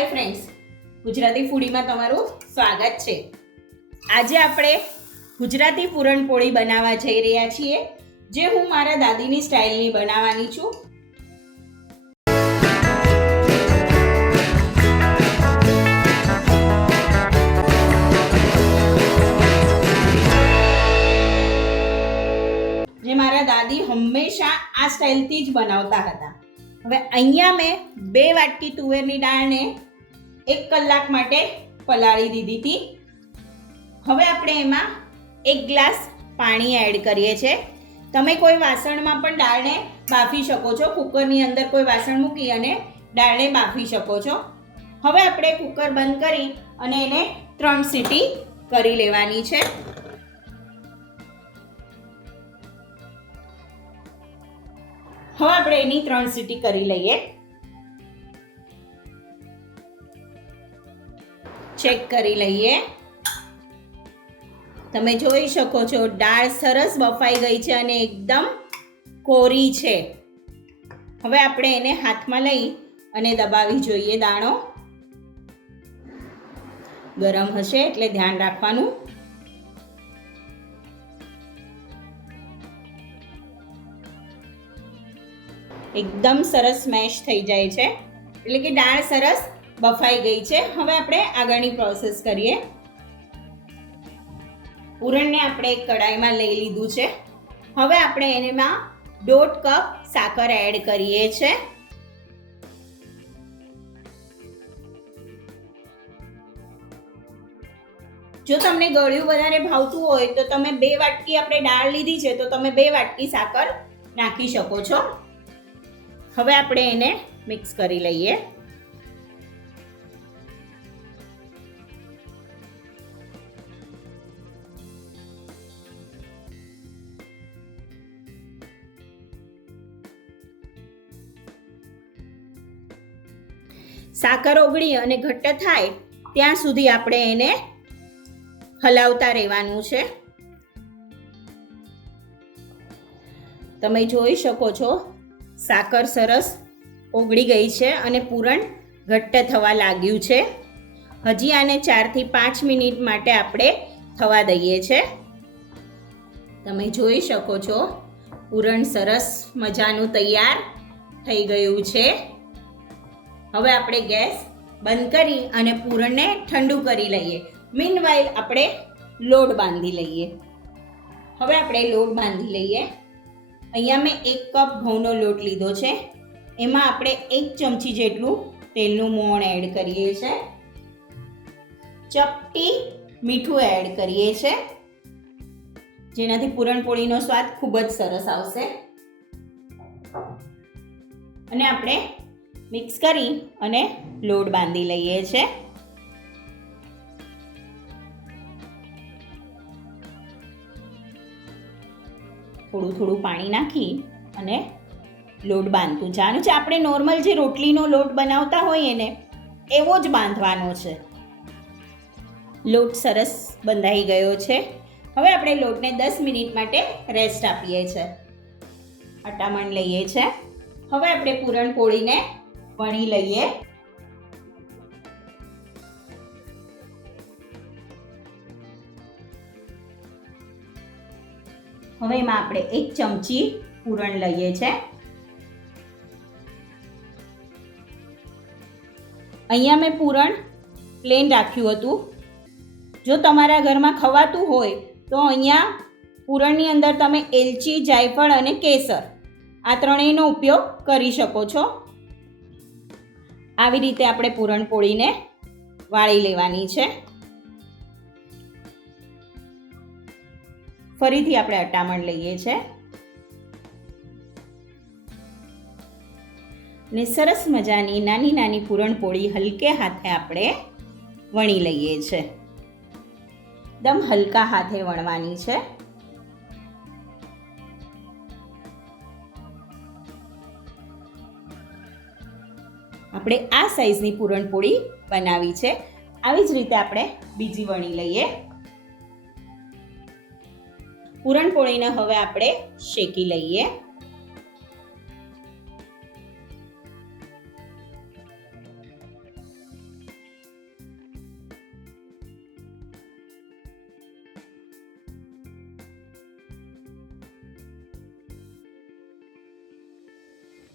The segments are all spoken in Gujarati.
હાય ફ્રેન્ડ્સ ગુજરાતી ફૂડીમાં તમારું સ્વાગત છે. આજે આપણે ગુજરાતી પૂરણપોળી બનાવવા જઈ રહ્યા છીએ, જે હું મારા દાદીની સ્ટાઇલની બનાવવાની છું. જે મારા દાદી હંમેશા આ સ્ટાઇલથી જ બનાવતા હતા. હવે અહીંયા મેં બે વાટકી તુવેરની દાળને એક કલાક માટે પલાળી દીધી હતી. હવે આપણે એમાં એક ગ્લાસ પાણી એડ કરીએ છીએ. તમે કોઈ વાસણમાં પણ દાળને બાફી શકો છો. કુકરની અંદર કોઈ વાસણ મૂકી અને દાળને બાફી શકો છો. હવે આપણે કુકર બંધ કરી અને એને ત્રણ સીટી કરી લેવાની છે. હવે આપણે એની ત્રણ સીટી કરી લઈએ. ચેક કરી લઈએ. તમે જોઈ શકો છો, દાળ સરસ બફાઈ ગઈ છે અને એકદમ કોરી છે. હવે આપણે એને હાથમાં લઈ અને દબાવી જોઈએ દાણો. ગરમ હશે એટલે ધ્યાન રાખવાનું. એકદમ સરસ મેશ થઈ જાય છે. એટલે કે દાળ સરસ બફાઈ ગઈ છે. હવે આપણે આગળની પ્રોસેસ કરીએ. પૂરણને આપણે એક કડાઈમાં લઈ લીધું છે. હવે આપણે એમાં દોઢ કપ સાકર એડ કરીએ છે. જો તમને ગળ્યું વધારે ભાવતું હોય તો તમે બે વાટકી આપણે દાળ લીધી છે તો તમે બે વાટકી સાકર નાખી શકો છો. હવે આપણે એને મિક્સ કરી લઈએ. સાકર ઓગળી અને ઘટ્ટ થાય, ત્યાં સુધી આપણે એને હલાવતા રહેવાનું છે. તમે જોઈ શકો છો, સાકર સરસ ઓગળી ગઈ છે અને પૂરણ ઘટ્ટ થવા લાગ્યું છે. હજી આને ચારથી પાંચ મિનિટ માટે આપણે થવા દઈએ છે. તમે જોઈ શકો છો, પૂરણ સરસ મજાનું તૈયાર થઈ ગયું છે. હવે આપણે ગેસ બંધ કરી અને પૂરણને ઠંડુ કરી લઈએ. મીનવાઇલ આપણે લોટ બાંધી લઈએ. હવે આપણે લોટ બાંધી લઈએ. અહીંયા મેં એક કપ ઘઉંનો લોટ લીધો છે. એમાં આપણે એક ચમચી જેટલું તેલનું મોણ એડ કરીએ છે. ચપટી મીઠું એડ કરીએ છે. જેનાથી પૂરણપોળીનો સ્વાદ ખૂબ જ સરસ આવશે. અને આપણે મિક્સ કરી અને લોટ બાંધી લઈએ છીએ. થોડું થોડું પાણી નાખી અને લોટ બાંધતું. જાણું છે આપણે નોર્મલ જે રોટલીનો લોટ બનાવતા હોઈએ ને એવો જ બાંધવાનો છે. લોટ સરસ બંધાઈ ગયો છે. હવે આપણે લોટને દસ મિનિટ માટે રેસ્ટ આપીએ છીએ. અટામણ લઈએ છીએ. હવે આપણે પૂરણપોળીને વણી લઈએ. હવે એમાં આપણે એક ચમચી પૂરણ લઈએ છે. અહીંયા મેં પૂરણ પ્લેન રાખ્યું હતું. જો તમારા ઘરમાં ખવાતું હોય, તો અહીંયા પૂરણની અંદર તમે એલચી, જાયફળ અને કેસર આ ત્રણેયનો ઉપયોગ કરી શકો છો. આવી રીતે આપણે પૂરણપોળીને વાળી લેવાની છે. ફરીથી આપણે અટામણ લઈએ છે. ને સરસ મજાની નાની નાની પૂરણપોળી હલકે હાથે આપણે વણી લઈએ છે. એકદમ હલકા હાથે વણવાની છે. આપણે આ સાઈઝની પૂરણપોળી બનાવી છે. આવી જ રીતે આપણે બીજી વણી લઈએ. પૂરણપોળીને હવે આપણે શેકી લઈએ.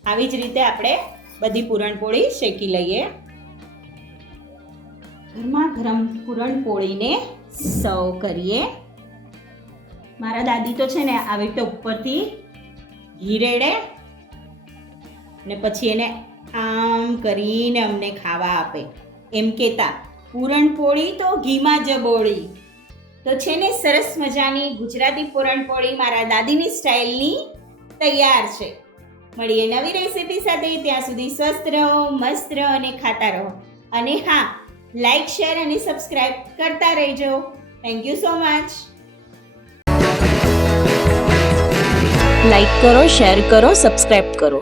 આવી જ રીતે આપણે બધી પૂરણપોળી શેકી લઈએ. ગરમા ગરમ પૂરણપોળીને સર્વ કરીએ. મારા દાદી તો છે ને આવી રીતે ઉપરથી ઘી રેડે ને પછી એને આમ કરીને અમને ખાવા આપે. એમ કહેતા પૂરણપોળી તો ઘીમાં જ બોળી. તો છે ને સરસ મજાની ગુજરાતી પૂરણપોળી મારા દાદીની સ્ટાઇલની તૈયાર છે. મળીએ નવી રેસીપી સાથે. ત્યાં સુધી સ્વસ્થ રહો, મસ્ત રહો અને ખાતા રહો. અને હા લાઈક શેર અને સબસ્ક્રાઈબ કરતા રહેજો. Thank you so much like કરો શેર કરો સબસ્ક્રાઈબ કરો.